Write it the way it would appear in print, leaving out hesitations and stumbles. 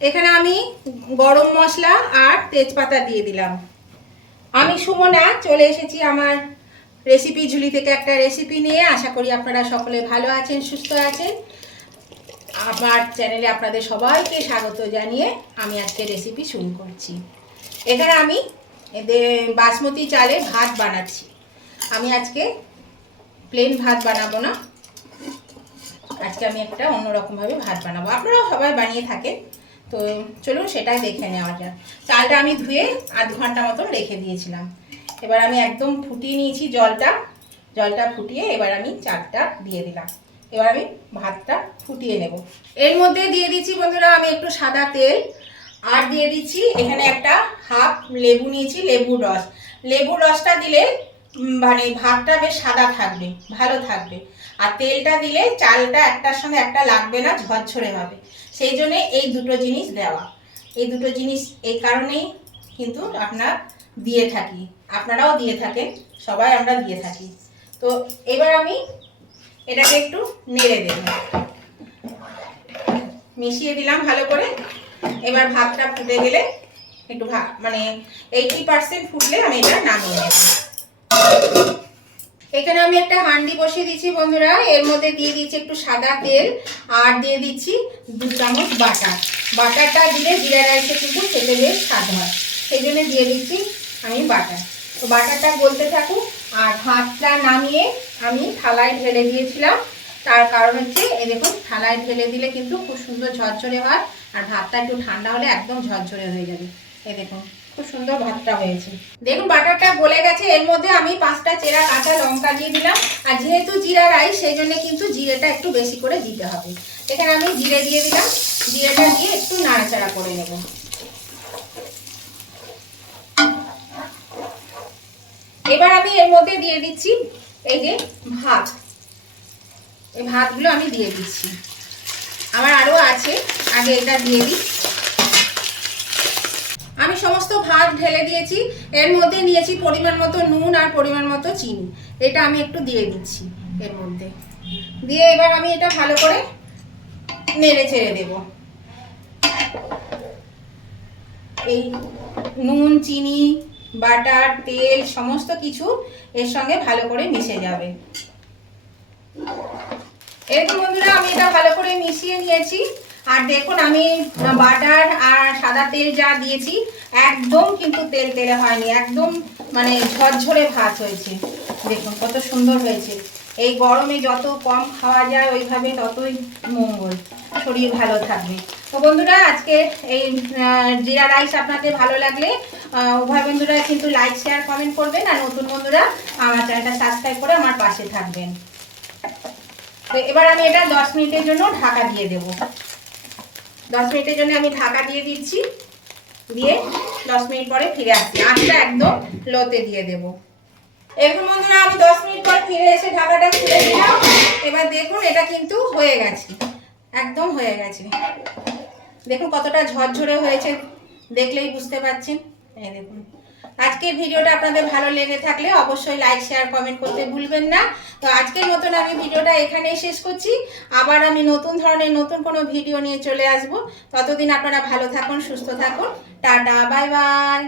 এখানে আমি গরম মশলা আর তেজপাতা দিয়ে দিলাম। আমি সুমনা চলে এসেছি আমার রেসিপি ঝুলি থেকে একটা রেসিপি নিয়ে। আশা করি আপনারা সকলে ভালো আছেন, সুস্থ আছেন। আমার চ্যানেলে আপনাদের সবাইকে স্বাগত জানিয়ে আমি আজকে রেসিপি শুরু করছি। এখানে আমি বাসমতি চালে ভাত বানাচ্ছি। আমি আজকে প্লেন ভাত বানাবো না, আজকে আমি একটা অন্যরকমভাবে ভাত বানাবো। আপনারাও সবাই বানিয়ে থাকেন, তো চলুন সেটাই দেখে নেওয়া যাক। চালটা আমি ধুয়ে আধ ঘন্টা মতন রেখে দিয়েছিলাম। এবার আমি একদম ফুটিয়ে নিয়েছি জলটা ফুটিয়ে এবার আমি চালটা দিয়ে দিলাম। এবার আমি ভাতটা ফুটিয়ে নেব। এর মধ্যে দিয়ে দিচ্ছি বন্ধুরা আমি একটু সাদা তেল, আর দিয়ে দিচ্ছি এখানে একটা হাফ লেবু নিয়েছি, লেবুর রসটা দিলে মানে ভাতটা বেশ সাদা থাকবে, ভালো থাকবে। আর তেলটা দিলে চালটা একটার সঙ্গে একটা লাগবে না, ঝরঝরে হবে। সেই জন্য এই দুটো জিনিস দেওয়া। এই দুটো জিনিস এই কারণেই কিন্তু আপনারাও দিয়ে থাকেন, সবাই আমরা দিয়ে থাকি। তো এবার আমি এটাকে একটু নেড়ে দেব, মিশিয়ে দিলাম ভালো করে। এবার ভাতটা ফুটে গেলে একটু মানে 80% ফুটলে আমি এটা নামিয়ে নেব। এখানে আমি একটা হাঁড়ি বসিয়ে দিচ্ছি বন্ধুরা। এর মধ্যে দিয়ে দিচ্ছি একটু সাদা তেল, আর দিয়ে দিচ্ছি 2 চামচ বাটারটা দিলে জিরা রাইসে কিন্তু খেতে বেশ স্বাদ হয়, সেই জন্য দিয়ে দিচ্ছি আমি বাটার। তো বাটারটা গলতে থাকুক। আর ভাতটা নামিয়ে আমি থালায় ঢেলে দিয়েছিলাম। তার কারণ হচ্ছে এই দেখুন, থালায় ঢেলে দিলে কিন্তু খুব সুন্দর ঝরঝরে হয়, আর ভাতটা একটু ঠান্ডা হলে একদম ঝরঝরে হয়ে যাবে। এই দেখুন খুব সুন্দর ভাতটা হয়েছে। দেখুন বাটারটা গলে গেছে। এর মধ্যে আমি 5টা চেরা কাঁচা লঙ্কা দিয়ে দিলাম। আর যেহেতু জিরা রাইস সেই জন্য কিন্তু জিরেটা একটু বেশি করে দিতে হবে। এখানে আমি জিরে দিয়ে দিলাম। জিরেটা দিয়ে একটু নাড়াচাড়া করে নেব। এবার আমি এর মধ্যে দিয়ে দিচ্ছি এই যে ভাত, এই ভাতগুলো আমি দিয়ে দিচ্ছি। আমার আরও আছে, আগে এটা দিয়ে দিই। আমি সমস্ত ভাত ঢেলে দিয়েছি। এর মধ্যে নিয়েছি পরিমাণ মতো নুন আর পরিমাণ মতো চিনি। এটা আমি একটু দিয়ে দিচ্ছি এর মধ্যে। দিয়ে এবার আমি এটা ভালো করে নেড়ে ছেড়ে দেব। এই নুন, চিনি, বাটার, তেল সমস্ত কিছু এর সঙ্গে ভালো করে মিশে যাবে। এরকম বন্ধুরা আমি এটা ভালো করে মিশিয়ে নিয়েছি। আর দেখুন আমি বাটার আর সাদা তেল যা দিয়েছি একদম কিন্তু তেলে হয়নি, একদম মানে ঝরঝরে ভাত হয়েছে। দেখুন কত সুন্দর হয়েছে। এই গরমে যত কম খাওয়া যায় ওইভাবে ততই মঙ্গল, শরীর ভালো থাকবে। তো বন্ধুরা আজকে এই জিরা রাইস আপনাদের ভালো লাগলে উভয় বন্ধুরা কিন্তু লাইক, শেয়ার, কমেন্ট করবেন। আর নতুন বন্ধুরা আমার চ্যানেলটা সাবস্ক্রাইব করে আমার পাশে থাকবেন। তো এবার আমি এটা 10 মিনিটের জন্য ঢাকা দিয়ে দেব। 10 মিনিটের জন্য আমি ঢাকা দিয়ে দিচ্ছি। দিয়ে 10 মিনিট পরে ফিরে আসছি। আঁচটা একদম লোতে দিয়ে দেব। এখন বন্ধুরা আমি 10 মিনিট পর ফিরে এসে ঢাকাটা খুলে দিলাম। এবার দেখুন এটা কিন্তু হয়ে গেছে, একদম হয়ে গেছে। দেখুন কতটা ঝরঝরে হয়েছে, দেখলেই বুঝতে পারছেন। এই দেখুন। আজকের ভিডিওটা আপনাদের ভালো লেগে থাকলে অবশ্যই লাইক, শেয়ার, কমেন্ট করতে ভুলবেন না। তো আজকের মতন আমি ভিডিওটা এখানেই শেষ করছি। আবার আমি নতুন ধরনের নতুন কোনো ভিডিও নিয়ে চলে আসব। ততদিন আপনারা ভালো থাকুন, সুস্থ থাকুন। Tata, bye bye.